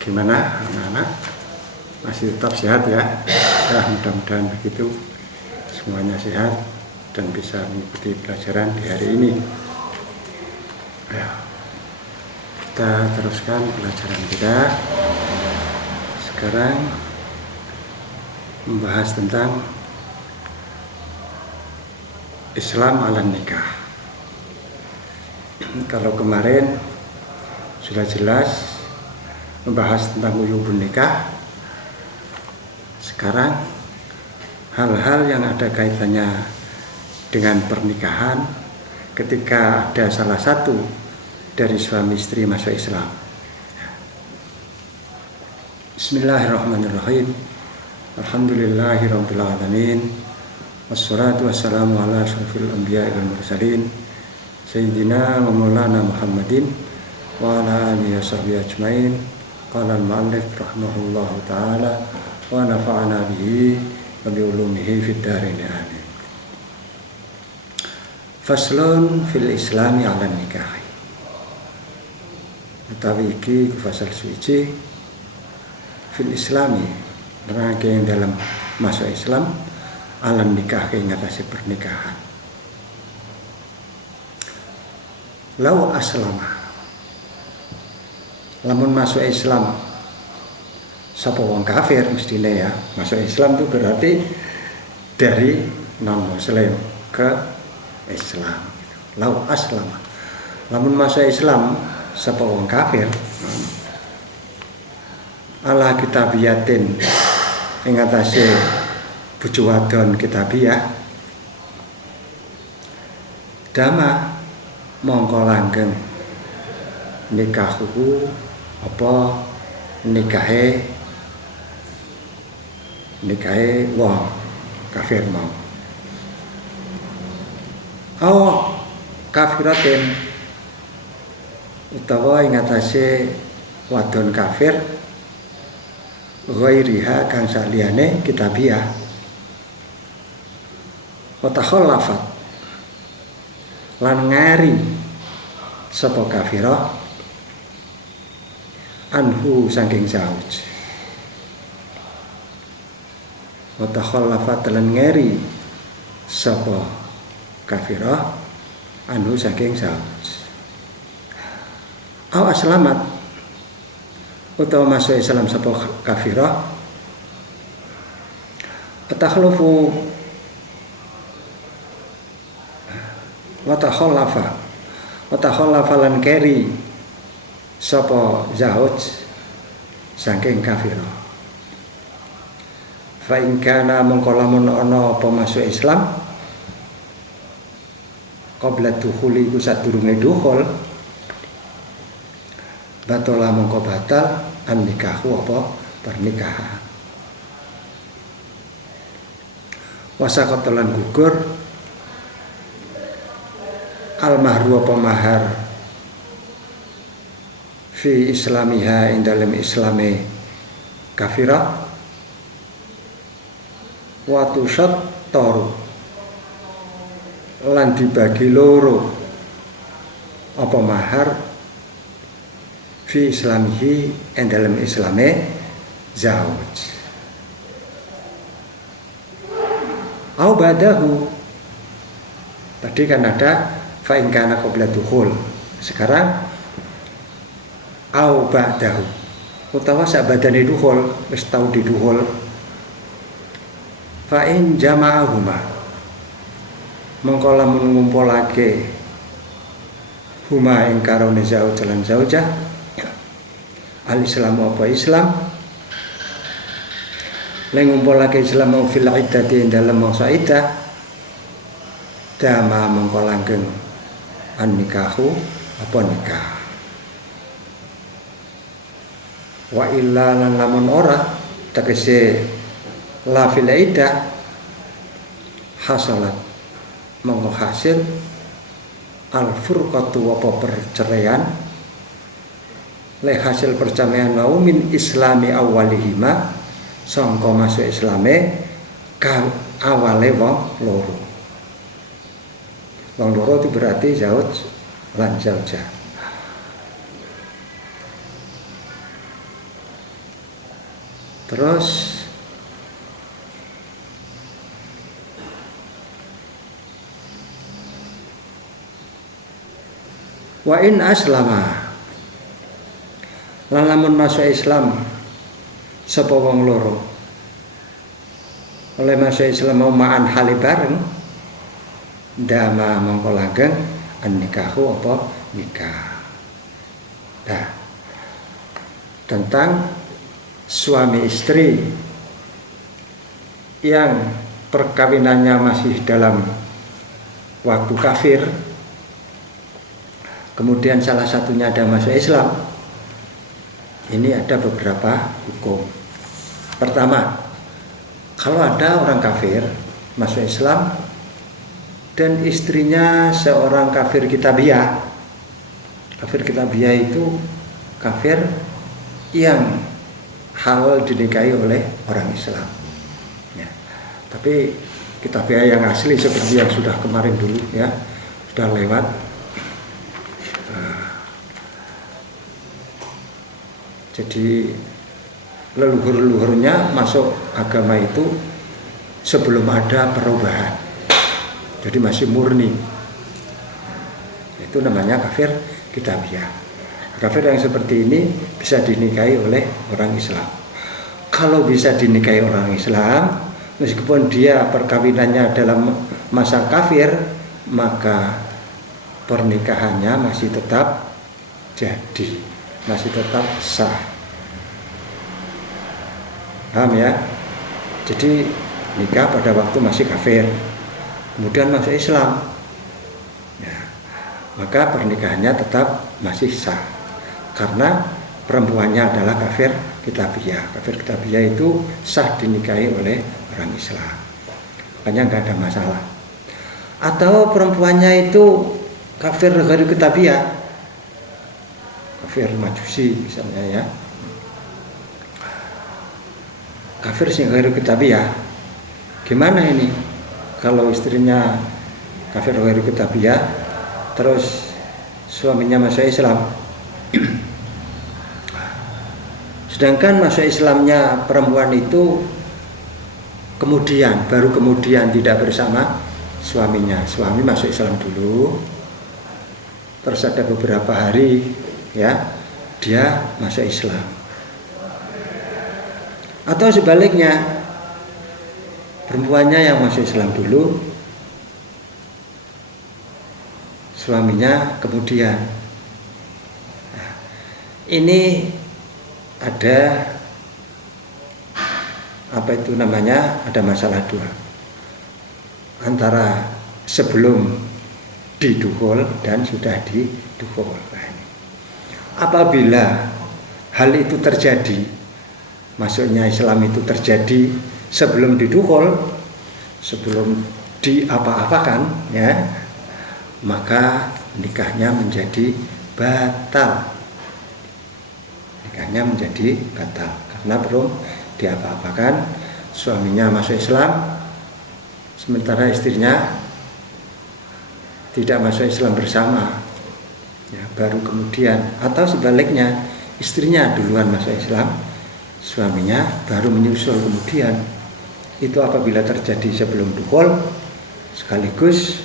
Gimana anak-anak? Masih tetap sehat ya? Ya, mudah-mudahan begitu. Semuanya sehat dan bisa mengikuti pelajaran di hari ini. Ya, kita teruskan pelajaran kita. Sekarang membahas tentang Islam ala nikah. Kalau kemarin sudah jelas membahas tentang uyubun nikah, sekarang hal-hal yang ada kaitannya dengan pernikahan ketika ada salah satu dari suami istri masuk Islam. Bismillahirrahmanirrahim. Alhamdulillahirabbil alamin. Wassalatu wassalamu ala asyrafil anbiya'i wal mursalin sayyidina wa maulana Muhammadin wa ala alihi washabbihi ajmain. Qala al-mu'allif rahimahullahu ta'ala wa nafa'ana bihi wa bi ulumihi fid dharain amin. Faslun fil islami 'ala nikah. Utawi iki fasal suci fil islami nerangke yang dalam masuk Islam 'ala nikah ing ngatasi pernikahan. Lau aslama, lamun masuk Islam sapa wong kafir mestine ya. Masuk Islam itu berarti dari non muslim ke Islam. Lau aslama, lamun masuk Islam sapa wong kafir ala kitabiyatin ing atase bojo wadon kitabiah, dama mongko langgeng nikahu apa nikahe wong kafir mau kafiratin utawa ing atase wadon kafir ghairiha kang saliyane kitabiah wa takhallafat lan ngari sapa kafirah anhu saking zauj, wa takhallafat lan ngari sapa kafirah anhu saking zauj. Aw aslamat utawa masuk Islam sapa kafirah takhlufu wa takhallafa lan keri sapa zauj saking kafirah. Fa in kana mongko lamun ana apa masuk Islam qabla dukhuli iku sadurunge dukhul batala mongko batal an nikahu apa pernikahan. Wasaqatalan gugur al mahru apa mahar fi islamiha ing dalem islame kafirah wa tushattaru lan dibagi loro apa mahar fi islamihi ing dalem islame zauj au badahu. Tadi kan ada fa in kana qabla dukhul, sekarang au ba'dahu utawa sabadane dukhul wis tau di dukhul. Fa in jama'ahuma mongko lamun ngumpulake huma ing karone zauj lan zaujah al islamu apa Islam lan ngumpulake Islam fil iddati dalam masa iddah dama mongko langgeng an nikahu apa nikah. Wa illa lan lamun ora tegese la fil iddah hasalat mongko hasil al furqatu apa perceraian le hasil perceraian lau min islami awalihima sangka masuk islame kang awale wong loro. Wong loro itu berarti zauj lan zaujah. Terus wa in aslama lan lamun masuk Islam sapa wong loro oleh masuk Islam mau ma'an hali bareng dama mongko langgeng an nikahu apa nikah. Nah, tentang suami istri yang perkawinannya masih dalam waktu kafir, kemudian salah satunya ada masuk Islam, ini ada beberapa hukum. Pertama, kalau ada orang kafir masuk Islam dan istrinya seorang kafir kitabiyah. Kafir kitabiyah itu kafir yang halal dinikahi oleh orang Islam. Ya. Tapi kitabiyah yang asli seperti yang sudah kemarin dulu ya, sudah lewat. Jadi leluhur-leluhurnya masuk agama itu sebelum ada perubahan. Jadi masih murni. Itu namanya kafir kitabiyah. Kafir yang seperti ini bisa dinikahi oleh orang Islam. Kalau bisa dinikahi orang Islam, meskipun dia perkawinannya dalam masa kafir, maka pernikahannya masih tetap jadi, masih tetap sah. Paham ya? Jadi nikah pada waktu masih kafir, kemudian masuk Islam, ya, maka pernikahannya tetap masih sah karena perempuannya adalah kafir kitabiyah. Kafir kitabiyah itu sah dinikahi oleh orang Islam, makanya nggak ada masalah. Atau perempuannya itu kafir ghairu kitabiyah, kafir majusi misalnya ya, kafir sing ghairu kitabiyah. Gimana ini kalau istrinya kafir ghairu kitabiyah terus suaminya masuk Islam? Sedangkan masuk Islamnya perempuan itu baru kemudian tidak bersama suaminya. Suami masuk Islam dulu, terus ada beberapa hari ya dia masuk Islam. Atau sebaliknya, perempuannya yang masuk Islam dulu, suaminya kemudian. Nah, ini ada ada masalah dua antara sebelum didukhul dan sudah didukhul. Apabila hal itu terjadi, masuknya Islam itu terjadi sebelum didukhul, sebelum diapa-apakan ya, maka nikahnya menjadi batal. Nikahnya menjadi batal karena belum diapa-apakan. Suaminya masuk Islam sementara istrinya tidak masuk Islam bersama ya, baru kemudian. Atau sebaliknya, istrinya duluan masuk Islam, suaminya baru menyusul kemudian. Itu apabila terjadi sebelum dukhul sekaligus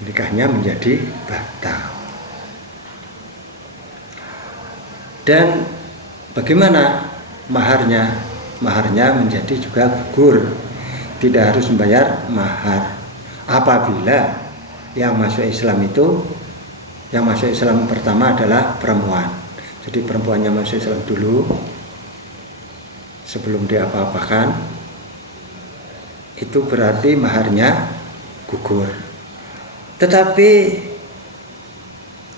nikahnya menjadi batal. Dan bagaimana maharnya? Maharnya menjadi juga gugur, tidak harus membayar mahar. Apabila yang masuk Islam pertama adalah perempuan. Jadi perempuannya masuk Islam dulu sebelum diapa-apakan, itu berarti maharnya gugur. Tetapi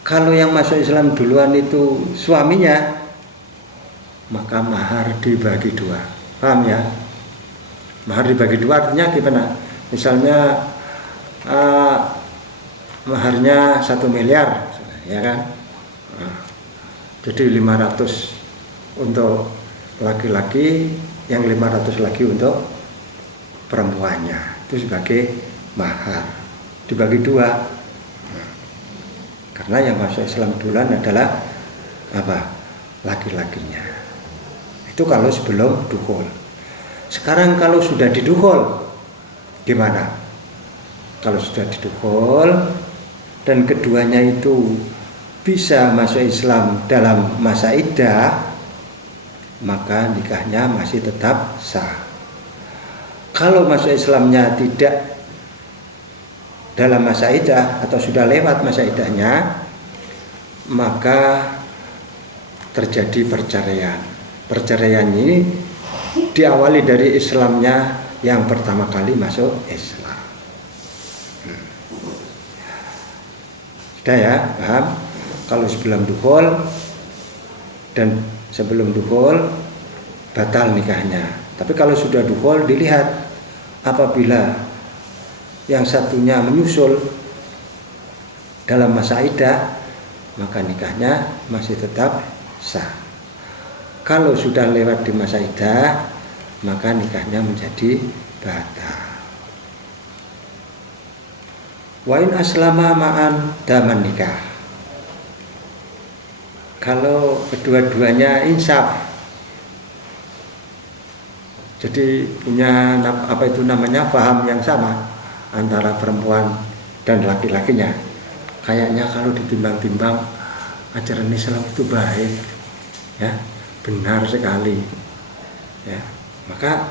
kalau yang masuk Islam duluan itu suaminya, maka mahar dibagi dua. Paham ya? Mahar dibagi dua artinya gimana? Misalnya maharnya 1 miliar ya kan? Jadi 500 untuk laki-laki, yang 500 lagi untuk perempuannya. Itu sebagai mahar. Dibagi dua. Karena yang masuk Islam duluan adalah laki-lakinya. Itu kalau sebelum dukhul. Sekarang kalau sudah didukhul, gimana? Kalau sudah didukhul dan keduanya itu bisa masuk Islam dalam masa iddah, maka nikahnya masih tetap sah. Kalau masuk Islamnya tidak dalam masa iddah atau sudah lewat masa iddahnya, maka terjadi perceraian. Perceraian ini diawali dari Islamnya yang pertama kali masuk Islam. Sudah ya, paham? Kalau sebelum dukhul dan sebelum dukhul batal nikahnya. Tapi kalau sudah dukhul dilihat, apabila yang satunya menyusul dalam masa iddah, maka nikahnya masih tetap sah. Kalau sudah lewat di masa iddah, maka nikahnya menjadi batal. Wa in aslama ma'an daman nikah. Kalau kedua-duanya insaf, jadi punya apa itu namanya, paham yang sama antara perempuan dan laki-lakinya. Kayaknya kalau ditimbang-timbang ajaran Islam itu baik, ya, benar sekali, ya, maka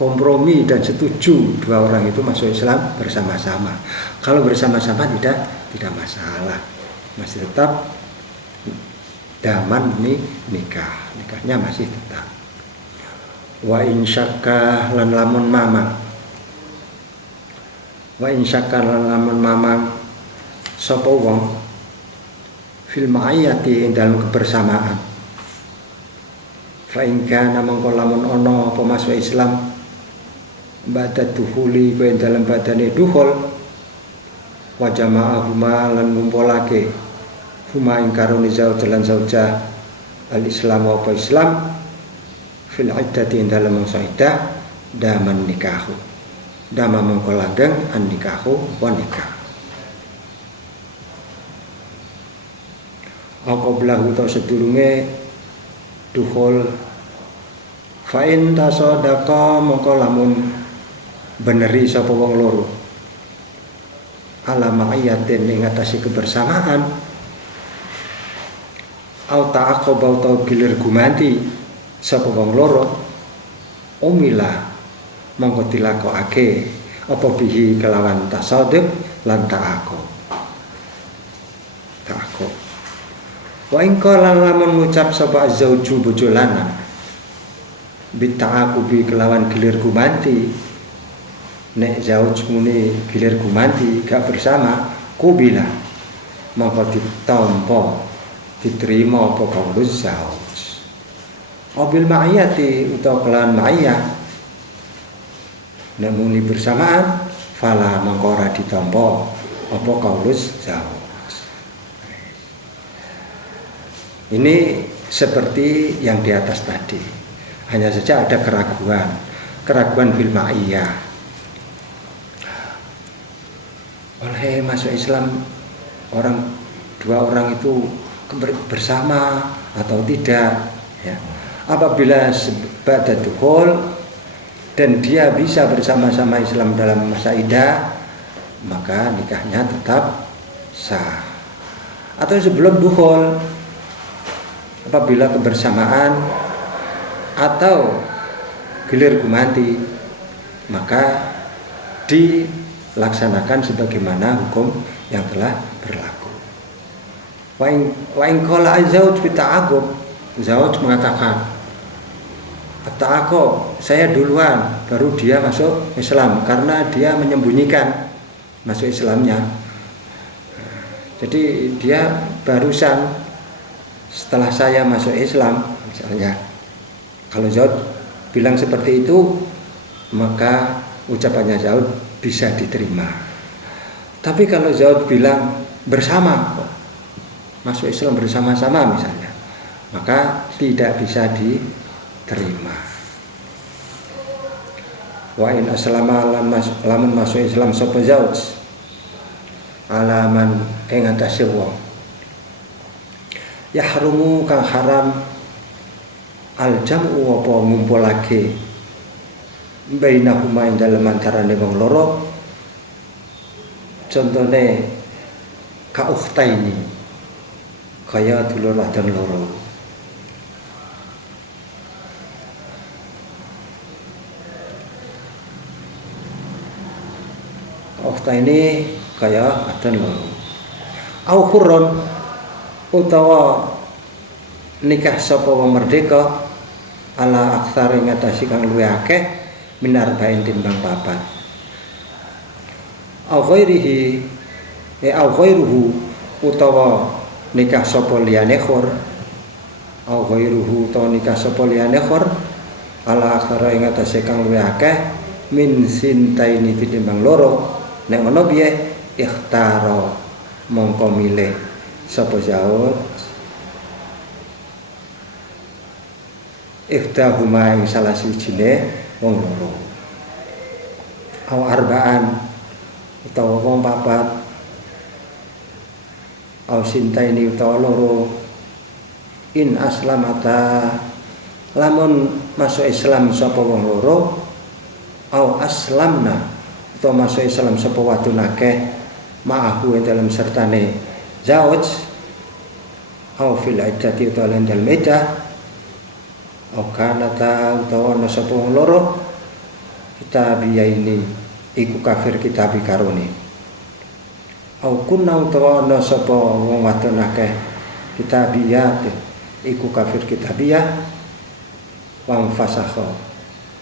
kompromi dan setuju dua orang itu masuk Islam bersama-sama. Kalau bersama-sama tidak masalah, masih tetap daman nikahnya masih tetap. Wa in syakka lan lamun mamang, wa in syakka lan lamun mamang sapa wong fil ma'iyati dalam kebersamaan, fa in kana mongko lamun ana apa masuk Islam ba'da dukhuli kowe dalam badane dukhul, wa jama'ahuma lan ngumpulake huma ing karone zauj lan zaujah al-Islam wa Islam fil iddati dalam masa iddah daman nikahu, dama mongko langgeng an nikahu wa nikah. Aqoblahu ta sedurunge dukhul, fa in tasadaqa mongko lamun beneri sapa wong loro ala ma'iyatin ing atase kebersamaan, au ta'aqaba ta gilir gumanti sapa wong loro, umila mongko dilakokake apa bihi kelawan tasaddiq lan ta'aqab. Wa in qala lamun ngucap sapa zauju bojo lanang bita'aqubi kelawan gilir gumanti, nek zauj muni gilir gumanti gak bersama, kubila mongko ditampa diterima apa kauluz zauj. Obil ma'iyati utawa kelawan ma'iyah, nek muni bersamaan fala mongko ora ditampa apa kauluz zauj. Ini seperti yang di atas tadi, hanya saja ada keraguan bil ma'iyah. Oleh masuk Islam dua orang itu bersama atau tidak, ya. Apabila ba'da dukhul dan dia bisa bersama-sama Islam dalam masa iddah, maka nikahnya tetap sah. Atau sebelum dukhul, apabila kebersamaan atau gilir gumanti, maka dilaksanakan sebagaimana hukum yang telah berlaku. Wa in qala zauj bi ta'aqub, zauj mengatakan ta'aqub, saya duluan baru dia masuk Islam, karena dia menyembunyikan masuk Islamnya. Jadi dia barusan setelah saya masuk Islam misalnya. Kalau zauj bilang seperti itu, maka ucapannya zauj bisa diterima. Tapi kalau zauj bilang bersama, masuk Islam bersama-sama misalnya, maka tidak bisa diterima. Wa in aslama lamun masuk Islam sapa zauj alaman ing atase wong yahrumu kang haram al jam'u apa ngumpulake bainahuma ing dalem antarane wong loro, contone ka ukhtaini kaya dulur wadon loro. Ukhtaini kaya wadon loro. Au hurron utawa nikah sapa wong merdeka ala aktsar ing atase kang luwih akeh minar bain timbang papat. Au ghairihi au ghairuhu utawa nikah sapa liyane khur. Au ghairuhu utawa nikah sapa liyane khur ala aktsar ing atase kang luwih akeh min sintaini timbang loro. Nek ngono piye ikhtaro mongko milih sapa Zaud iftahuma ing salah sijine wong loro. Au arbaan utawa wong papat. Au sintaini utawa loro. In aslamata lamun masuk Islam sapa wong loro. Au aslamna utawa masuk Islam sapa wadon akeh ma'ahu ing dalam sertane zauj. Au fil iddati utawa ing dalem iddah. Au kanata utawa ana sapa wong loro kitabiya ini iku kafir kitabi karone. Au kunna utawa ana sapa wong wadon akeh kitabiyat iku kafir kitabiyah. Wang fasakha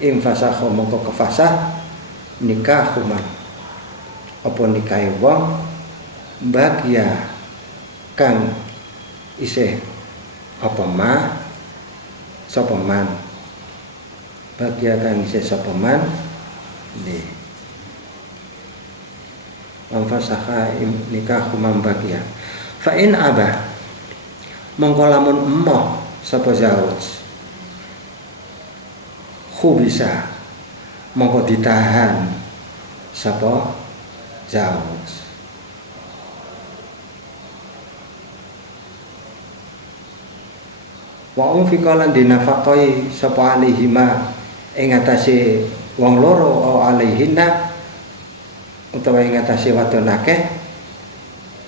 ing fasakha mongko kefasah nikahuman apa nikahe wong bagia kang isih apa ma sapa man bagia kang isih sapa man nggih amfasaha nikahuman bagia fa in abah mongko lamun emoh sapa zauj khubisa mongko ditahan sapa zauj. Wa fikalan dinafaqai sapa alaihima ing atase wong loro o alaihinna utawa ing atase wadon akeh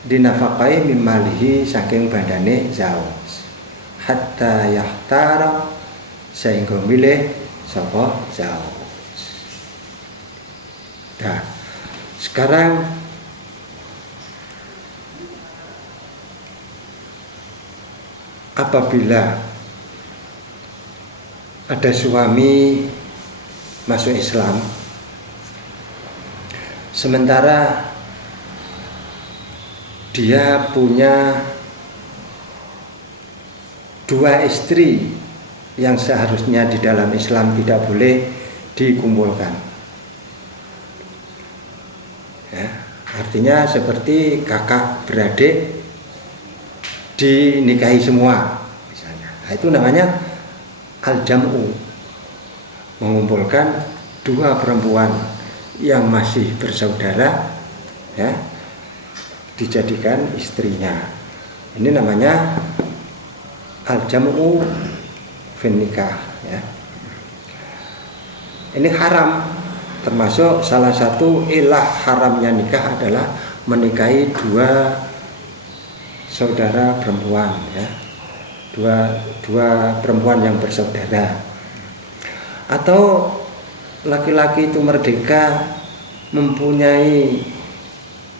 dinafaqai mimalihi saking bandane zauj hatta yahtara sehingga milih sapa zauj. Nah, sekarang apabila ada suami masuk Islam sementara dia punya 2 istri yang seharusnya di dalam Islam tidak boleh dikumpulkan. Ya, artinya seperti kakak beradik dinikahi semua misalnya. Nah, itu namanya al-jam'u, mengumpulkan 2 perempuan yang masih bersaudara ya dijadikan istrinya. Ini namanya al-jam'u fin nikah ya. Ini haram. Termasuk salah satu ilah haramnya nikah adalah menikahi 2 saudara perempuan ya. Dua perempuan yang bersaudara. Atau laki-laki itu merdeka mempunyai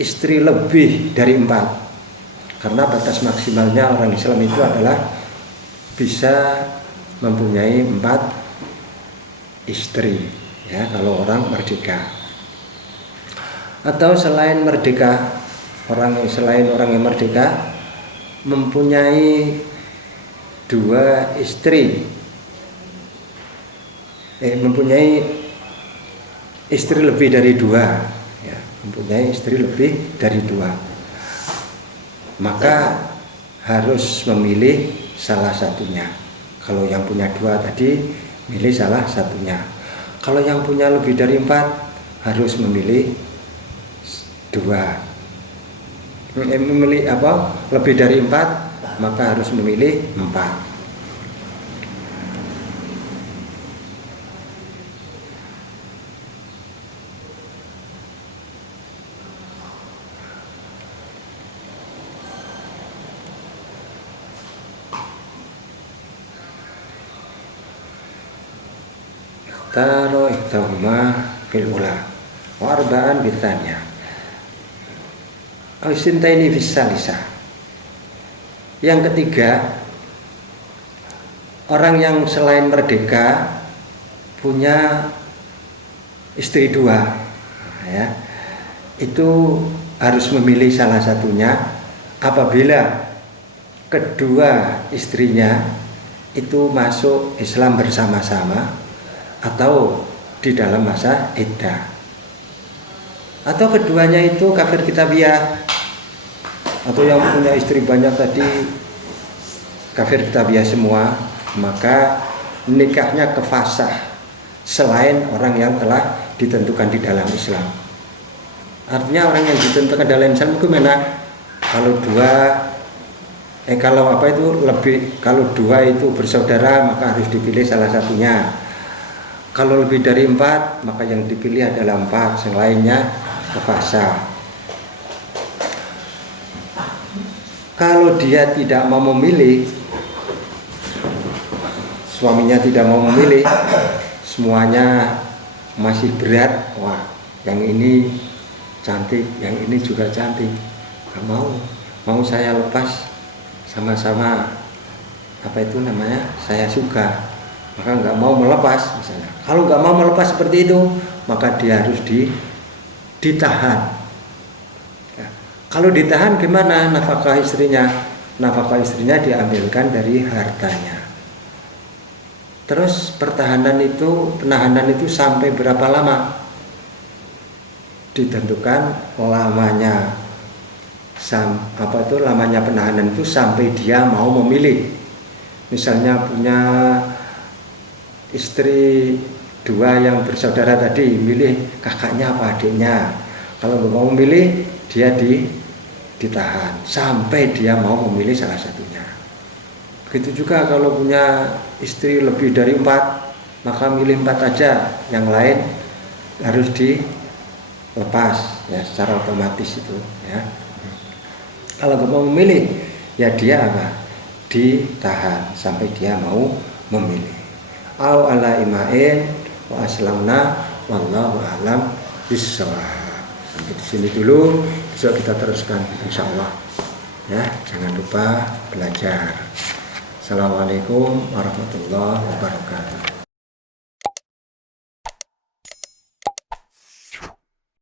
istri lebih dari 4. Karena batas maksimalnya orang Islam itu adalah bisa mempunyai 4 istri. Ya, kalau orang merdeka. Atau selain merdeka, selain orang yang merdeka mempunyai 2 istri, mempunyai istri lebih dari 2, ya, mempunyai istri lebih dari 2, maka harus memilih salah satunya. Kalau yang punya 2 tadi, milih salah satunya. Kalau yang punya lebih dari 4 harus memilih 2. Memilih lebih dari 4 maka harus memilih 4. Taro ihtahuma fil ula wa arba'an bitanya Sintaini fisalisa. Yang ketiga, orang yang selain merdeka punya istri dua, ya, itu harus memilih salah satunya apabila kedua istrinya itu masuk Islam bersama-sama atau di dalam masa iddah, atau keduanya itu kafir kitabiah, atau yang punya istri banyak tadi kafir kitabiah semua, maka nikahnya kefasah selain orang yang telah ditentukan di dalam Islam. Artinya orang yang ditentukan dalam Islam itu mana? Kalau dua itu bersaudara maka harus dipilih salah satunya. Kalau lebih dari 4 maka yang dipilih adalah 4, yang lainnya kefasah. Kalau dia tidak mau memilih, suaminya tidak mau memilih, semuanya masih berat, wah yang ini cantik, yang ini juga cantik, gak mau saya lepas, sama-sama saya suka, maka nggak mau melepas misalnya. Kalau nggak mau melepas seperti itu, maka dia harus ditahan. Ya. Kalau ditahan gimana nafkah istrinya? Nafkah istrinya diambilkan dari hartanya. Terus penahanan itu sampai berapa lama? Ditentukan lamanya. Lamanya penahanan itu sampai dia mau memilih. Misalnya punya istri 2 yang bersaudara tadi, milih kakaknya apa adiknya. Kalau nggak mau memilih, dia ditahan sampai dia mau memilih salah satunya. Begitu juga kalau punya istri lebih dari 4, maka milih 4 aja, yang lain harus dilepas ya, secara otomatis itu ya. Kalau nggak mau memilih, ya dia ditahan sampai dia mau memilih. Au ala imain wa aslamna wallahu a'lam bissawab. Sampai di sini dulu, besok kita teruskan insyaallah. Ya, jangan lupa belajar. Assalamualaikum warahmatullahi wabarakatuh.